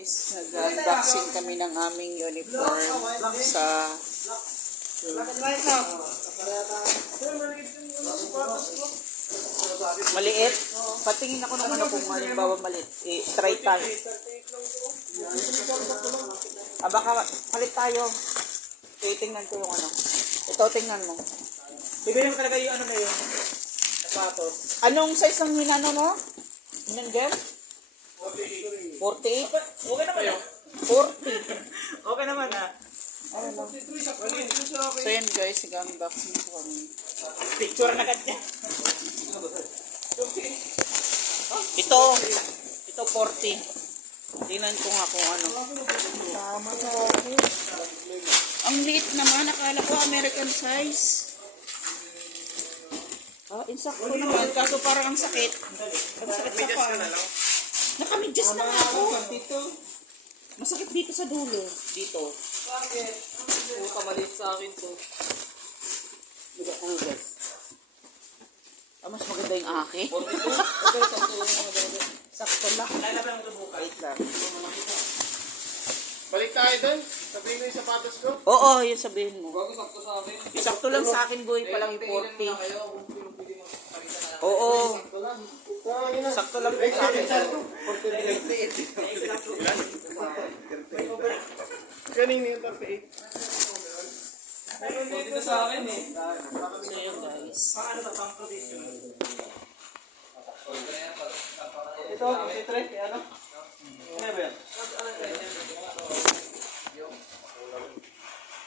Guys, nag-unboxing kami ng aming uniform sa maliit. Patingin ako ng ano kung halimbawa maliit. Eh, try tayo. Ah, baka palit tayo. Titingnan ko yung ano. Ito, tingnan mo. Bibili mo talaga yung ano na yun. Sapatos. Anong size ng hinano mo? Ilan, Gem? 48? Okay naman yun. 40. Okay naman ah. So yan guys, nag-unboxing ko kami. Picture na kanya. Ito, ito 40. Tingnan ko nga kung ano. Tama akin. Ang liit naman, akala ko American size. Ah, insakto naman. Kaso parang ang sakit. Ang sakit sa paa. Nakamidyas na nga ako. Masakit dito sa dulo. Dito. Puta maliit sa akin to. Diba, ano guys? Ah, mas maganda yung akin. Sakto lang. Wait lang. Balik tayo doon. Sabihin mo yung sapatos ko. Oo, yun sabihin mo. Bago sakto sa akin. Sakto lang sa akin, boy. Palang yung 40. Oo. Sakto lang po sa akin. Kanina yung 38. Dito sa akin eh. So yun, guys. Paano sa pang provision? Ito, si Tre, ano? Ano yan?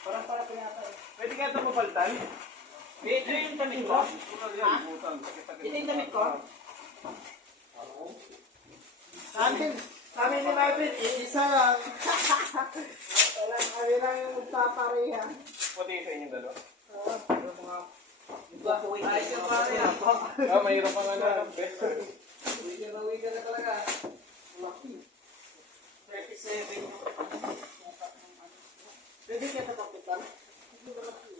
Parang para pa yata eh. Pwede kaya ito mapalitan? Ito yung damit ko. Ha? Ito yung damit ko. Akin. Kami ni Marvin, isa lang. Walang kami lang yung magpapareha. Pati sa inyong dalawa. Ayos yung pare. Ah, mayroon pa nga na. Best. Pwede kaya ito kapitan?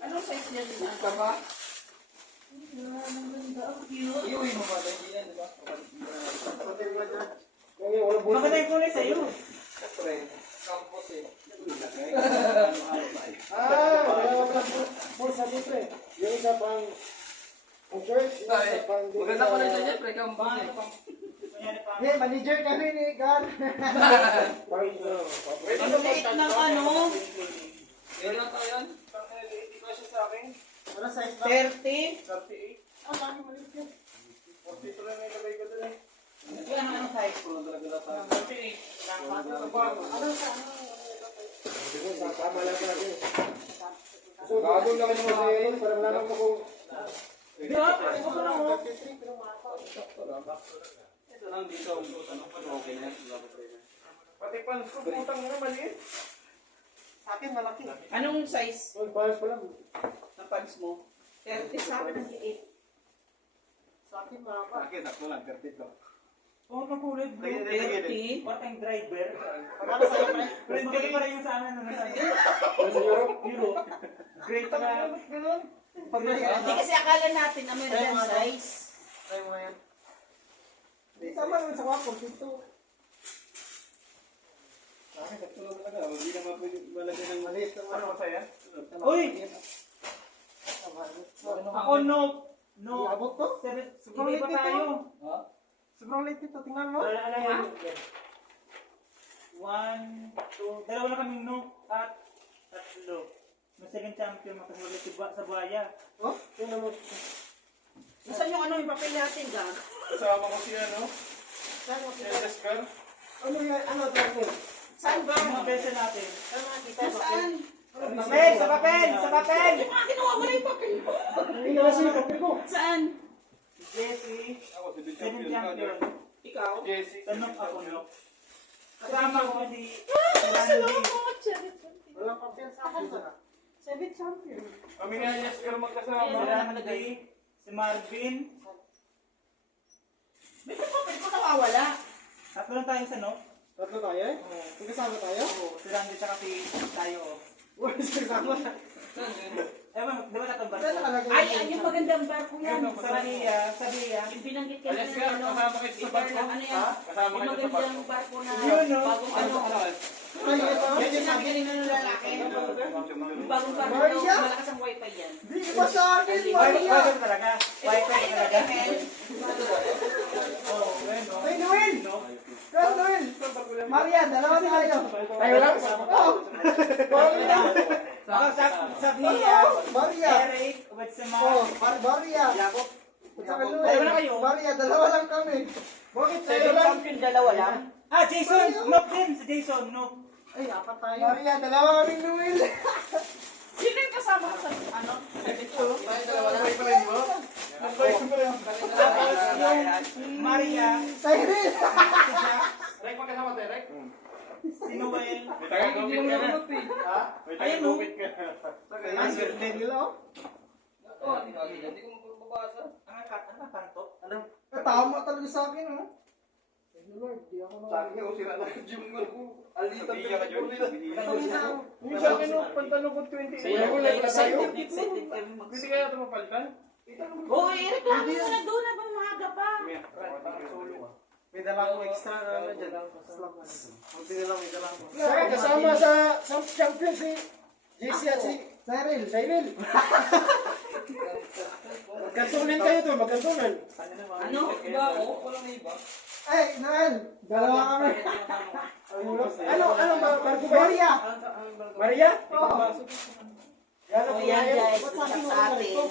Anong size niya din? Ang taba? Iuwi mo ba? Hindi yan, di ba? Maganda yung kulay sa'yo. Campus eh. Ah, wala pa lang bulsa dito eh. Yung isa pang ang shirt, yung isa pang Maganda pa rin dyan, pre. Campus eh. Hey, manager kami ni God. Ang liit ng ano? Pwede lang tayo yan. Ano size ba? 30? 38. Ah, dami maliit yun. 42 lang nilagay ko doon eh. Yan ang size. Ano sa ano? Sige, tama lang natin. So, gagawin naman mo sa yun para malaman mo kung Di ba? Ito ko lang. 33, pero mataas. Ito lang dito. Okay na. Pati pants ko, putang na maliit. Sa akin, malaki. Anong size Oh, pants pa lang. ng pants mo? 30 sa akin ang liit. Sa akin, mahaba. Akin, ako lang. Kartit ko. Oo, makulit bro. Lagi- lagi- 30? What ang driver? Pagkano sa'yo, pre? Friend ka pa rin yung sa amin. Ano sa sa Europe? Europe. Great na. Pag Hindi kasi akala natin American size. Try mo yan. Hindi, tama naman sa wakon. Dito. Sa akin, lang talaga. Hindi na mapwede- malagyan ng maliit. Ano ka sa'yo? Uy! Ako no. No. Abot to? Seven. Sobrang Hindi pa liit ito. tayo. Sobrang liit ito. Tingnan mo. Ano ano yan? One, two, dalawa na kaming no. At tatlo. May second champion makasulit si Ba- sa Buaya. Oh, tingnan mo. Nasaan yung ano yung papel natin, ga? Kasama ko si ano? Saan mo Si kita? Jessica. Ano yan? Ano driver? Saan ba? Yung mga beses natin. Saan mo nakita? Nasaan? Papel! Sa papel! Sa papel! Ah, kinuha mo na yung papel mo. Hindi na kape ko. Saan? Jesse. Ako si Champion. champion. Ikaw? Jesse. Tanong ako no. Kasama ko si Ah, Randy. Walang papel sa akin. Seven champion. Kami nga Jessica Si magkasama. Si Marvin. May papel ko nawawala. Tatlo lang tayo sa no. Tatlo tayo eh? Oo. Magkasama tayo? Oo. Si Randy tsaka si tayo. oh. Wala kasama. Ewan, di ba natong Kaya barko? nakalagay. Ay, ay, yung magandang barko yan. Sa Maria, sa Maria. Yung binanggit ka na ka, ano, kasama kayo sa barko? Ano yan? Kasama Yung kayo sa barko? magandang barko na bagong ano. Ay, ito. Yan sinabi kanina ng lalaki. Yung bagong barko malakas ang wifi yan. Di ba sa akin, Wi-Fi Maria? wi talaga. Wi-Fi talaga. Emel. Oo, ayun, no? Ay, Noel! Kuya Noel! Maria, dalawa tayo. Tayo lang? Oo. Maria! Sa, sa, sa Mia, Maria! Eric, with si Oh, Mark. Mar- Maria! Jacob. Dalawa na kayo? Maria, dalawa lang kami. Bakit lang? Champion, dalawa lang. Ah, Jason! Nook din! Si Jason, Nook. Ay, apat tayo. Maria, dalawa kaming Noel. Sino yung kasama sa ano? Tapos yung Maria, Cyril! si Jack, Rek, magkasama tayo, Rek. Si Noel. May taga-gupit ka na. Ha? Ayun, ka na. Ay, Cyril nila, oh. Ang kat, ano to? Eh, Tama talaga sa akin, oh. Lord, di ako Sa akin yung sira na yung gym ko. Alitan Sabihan ka, Jun. Yung sa akin yung pantalon ko 20. Wala ko lang kami mag- Pwede kaya ito mapalitan? Oo, eh, reklamo mo na doon habang maaga pa. May dala akong extra na ano dyan. Buti na lang may dala ako. Sir, kasama sa sa champion si JC at si Cyril! Cyril. Magkantunan kayo to, magkantunan. Ano? Iba ako? Walang iba. Ay, Noel! Dalawa kami. Ano, ano, barko ba? Maria! Maria? Oo. Yan guys, sa atin.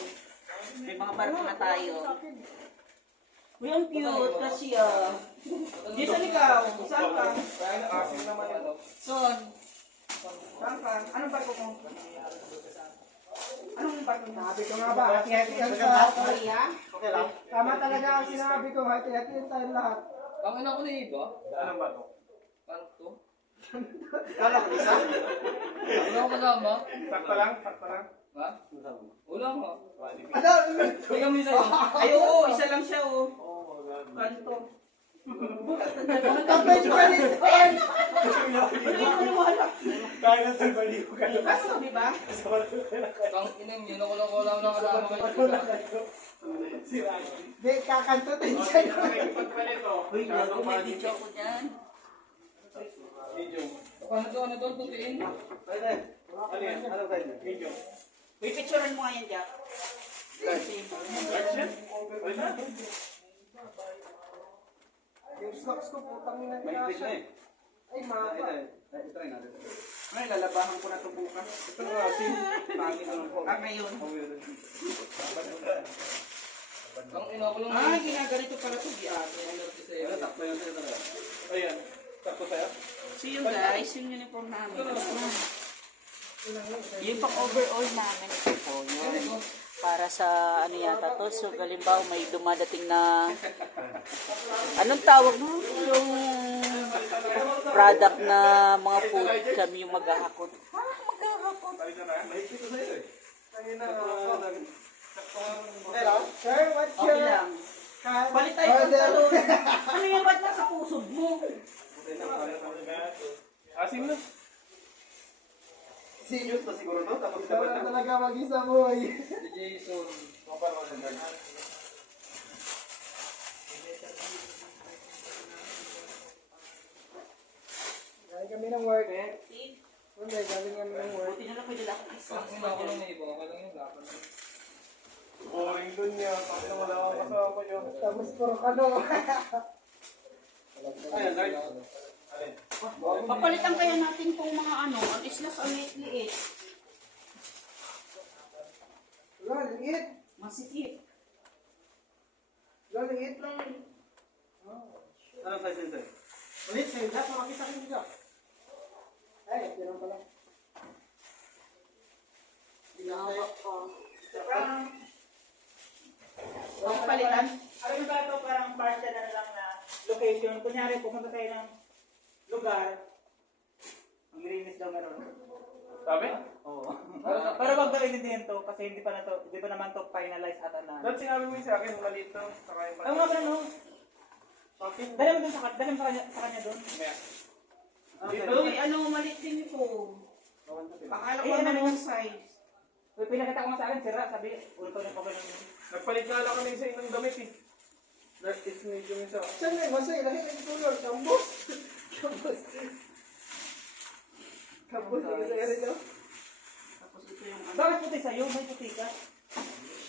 May mga barko na tayo. Uy, ang cute kasi ah. Jason, ikaw. Saan ka? Son. Saan ka? Anong barko mo? Anong barko mo? Sabi ko nga ba, hati-hati yan sa... Korea? Okay lang. Tama talaga ang sinabi ko, hati-hati yan tayo lahat. Ang ina ko na iba. Ano ba ito? Kanto. Kala ko isa? Wala ko kasama. Sakto lang, sakto lang. Ha? Wala nga. Ano? Ikaw mo sa'yo. Ay, oo, isa lang siya oh. Kanto. Kapay ko pa rin. Hindi ko. Kaya na sa baliw ka. Kaso, di ba? Kang ina yun ako lang wala ko lang kasama kayo. Di, kakanto din siya. Pagpalito. Uy, video ako dyan. Paano to? Ano to? Tutiin? Ano yan? Ano tayo? Video. Uy, picturean mo nga yan, Jack. Yung stocks ko, putang ina niya siya. Ay, mapa. Ay, lalabahan ko na ito bukas. Ito nga, sin. Pangit ko lang po. Ah, ngayon. Ang ina ko lang. Ah, ginaganito pala ito, di ate. Ayan. Sakto sa'yo? So yun guys, yung uniform namin. Yung pang overall namin ito po, yun. Para sa ano yata to, so galimbaw may dumadating na anong tawag mo? Yung product na mga food kami yung maghahakot. Ah, maghahakot. Hello? Sir, what's Okay your... lang. Ka- Palit tayo ng talon. Ano yung ba't nasa pusod mo? Asim na. Serious na siguro to? Tapos Ikaw na talaga mag-isa boy. Si Jason. Galing kami ng work. Hindi, galing kami ng work. Buti na lang may dala akong isa. Ang ina ko lang na iba. Okay lang yun. Dapat. Boring dun niya. Na wala akong kasama niyo? Tapos puro kano. Ayan, large. Papalitan kaya natin itong mga ano, at islas ang liit-liit. Wala, liit. Masikip. Wala, liit lang. Ano size yun sa'yo? Ulit, sa'yo lahat, makakita kayo dito. Ay, yun pala. Ginawak ko. Ang palitan. Alam mo ba ito parang partial na lang na location. Kunyari, pumunta tayo ng lugar. Ang linis daw meron. Sabi? Oo. Pero wag daw din to kasi hindi pa na to, hindi pa naman to finalize ata na. Dahil sinabi mo yung sa akin, maliit to. Saka yung Ang mga ano, dali mo dun sa, dali mo sa kanya, sa kanya dun. Dito. Uy, ano, maliit din ito. Akala ko Eh, ano naman mo? yung size. Uy, pinakita ko nga sa akin, sira, sabi, ulo ko na okay lang yun. Nagpalit nga lang kami sa inang damit eh. Is medium isa. Saan may masay? Lahi ng color. Kambos. Kambos. Kambos. Hindi sa rin yun. Tapos ito yung ano. Bakit puti sa'yo? May puti ka?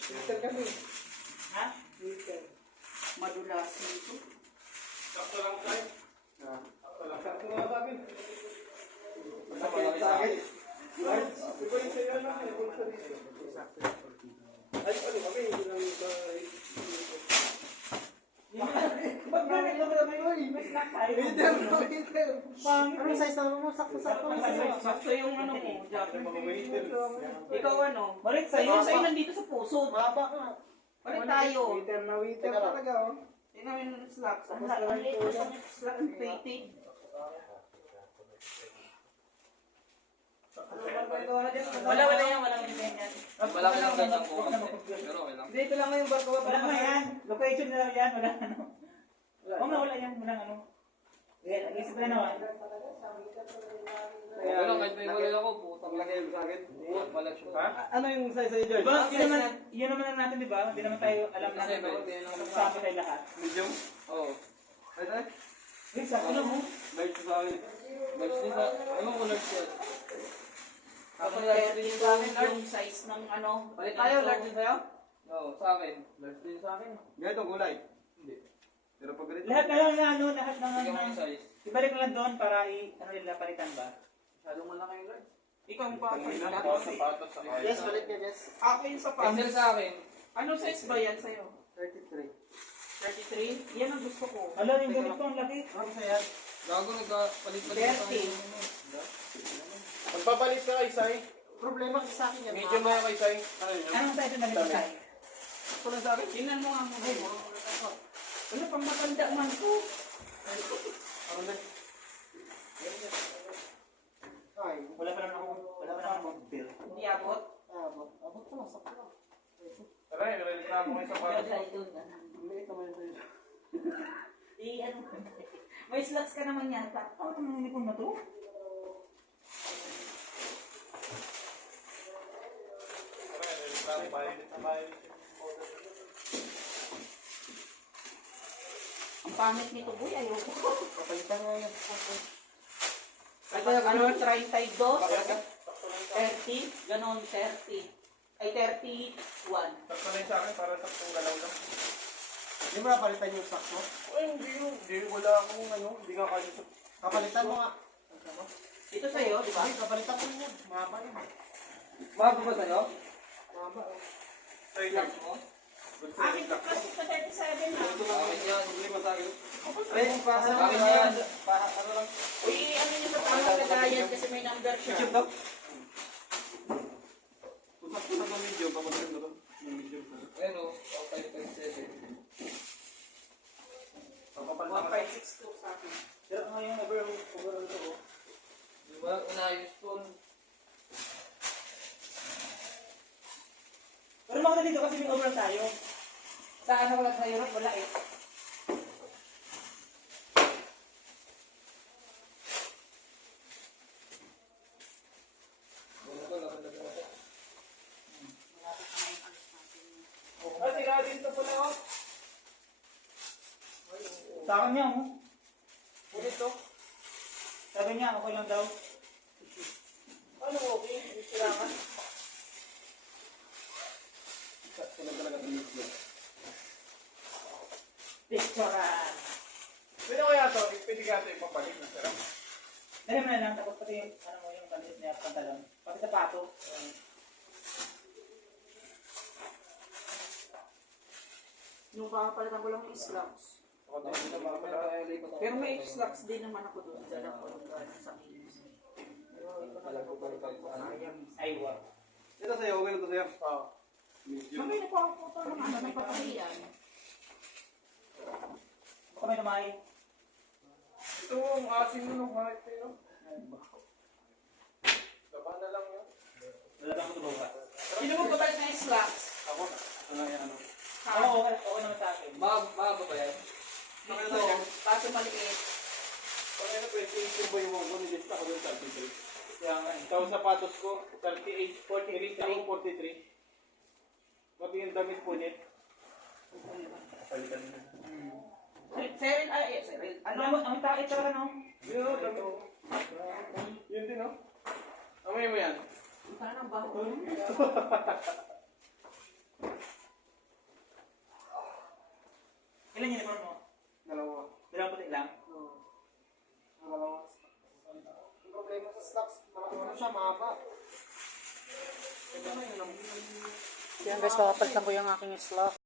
Filter kami. Ha? Filter. Madulasin ito. Sakto lang tayo. Sakto lang sa akin. Masakit sa akin. Ay, iba yung sa'yo na. Iba yung sa dito. Ay, ano kami? Hindi lang ba... Ba't ganit mo kami? Uy, may snack tayo. Filter. Filter. Pangit. Ano size na mo? Sakto-sakto. Sakto yung ano mo, Jack. Ikaw ano? Balik Sa'yo, sa'yo. sa'yo nandito sa puso. Mahaba ka. Balik tayo. Filter na filter talaga oh. Tingnan mo yung slacks. Ang ang lang liit po na yan. Wala, wala yan. Walang ganyan. Malaki lang ganyan po. Pero okay lang. Dito lang yung barko. Wala nga yan. Location na lang yan. Wala ano. Na wala yan. Walang ano. Yan, isip na naman. Okay lang, kahit may wala ako, putang Laki yung sa akin. Buhat malag siya. Ha? Ano yung size sa'yo, George? Diba, yun naman, yun naman lang natin, di ba? Hindi naman tayo alam natin. lang Sabi tayo lahat. Medium? Oo. Ay, ay. Eh, sabi na mo. Large sa akin. Large din sa... Ewan ko large yan. Ako large din sa akin. Yung size ng ano. Palit tayo, large din sa'yo? Oo, sa akin. Large din sa akin. Ganito ang kulay. Hindi. Pero pag ganito. Lahat na lang na ano, lahat ng Bigyan mo ano. yung size. Ibalik mo lang doon para i, ano nila, palitan ba? Masyadong malaki yung large. Ikaw ang. Sapatos sa kaya. Yes, balik niya, yes. Ako yung sapatos. Cancel sa akin. Anong size ba yan sa'yo? 33. 33? Yan ang gusto ko. Alam, yung gamit ko ang laki. Ano sa yan? Gago nagpapalit-palit pa tayo. Magpapalit ka kay Sai. Problema kasi sa akin yan. Na yan kay Sai. Ano yun? Anong size na gamit tayo? Ito lang sa akin. Tingnan mo nga muna. Ano pang matanda man to? Ano na? Ay, Wala pa naman ako, wala pa naman ako bill. Hindi abot. abot. Abot ko lang, sakto lang. Tara, nililit na ako ng sapatos. Maliit naman yung sa'yo. Ano. May slacks ka naman yata. Ako naman uniform na to? Tara, nililit na ako. Malilit na malilit. Pangit nito, boy. Ayoko. Kapalitan nga yan. Ano, ano, 32? 30? Ganon, 30. Ay, 31. Sakto na yun sa akin para saktong galaw lang. Hindi mo napalitan yung mo? Ay, hindi yun. Hindi, wala akong ano. Hindi nga kaya sa... Kapalitan mo nga. Ito sa'yo, di ba? Ay, kapalitan mo yan. Mahaba yun. Bago ba sa'yo? Mahaba. oh. Large mo? Akin to kasi sa 37 na. Akin yan. Ay, pa, ano Akin lang yan. Pa, ano lang. Uy, ano yung sa tamang kagayan kasi may number siya. YouTube daw. Sakto na ng medium. Pamatid na lang. Yung medium. Ayun o. 557. Papapalitan ka. 1562 sa akin. Pero ngayon, overall, overall to. oh. Di ba? Unayos ko. Pero maganda dito kasi may overall tayo. Sa ano wala sa Europe, wala eh. Ano ko, laban-laban ako. Ah, sila dito pala oh. Akin niya, oh. Ulit to. Sabi niya, okay lang daw. Ano okay? Hindi kailangan. Sakto na talaga ng medium. Picturean. Pwede kaya to, pwede kaya to ipapalit na sarap. Dahil mo na lang, tapos pati yung, ano mo, yung pansit niya, pantalon. Pati sapato. Yung kakapalitan ko lang yung slacks. Pero may slacks din naman ako doon. Dala ko galing sa kilos. Ay, wow. Ito sa'yo. Okay na to sa'yo. Oo. Mamay na po ako po ng ano, may papahiyan. Baka may namay. Ito ang asin mo nung kahit kayo. Laban na lang yun. Wala bang tubaw ka? Sino mo papalit na yung slacks? Ako. Ano yan ano? Oo, okay, naman sa akin. Mahaba ba yan? Dito, kaso maliit. Pag ano pwede yung ba yung mga ni Lista ko sa article. Kaya nga, 1,000 sapatos ko, 38, 43, ako 43. Pati yung damit po niya. Serin, ay, eh, serin. Ano, ang tae talaga no? Yun, damit. Yun din, oh. Amoy mo yan. Parang baho. Ilan uniform mo? Dalawa. Dalawang puti lang? Dalawa. Ang problema sa stocks, malaki ano siya, mahaba. Yan guys, papapalitan ko yung aking slot.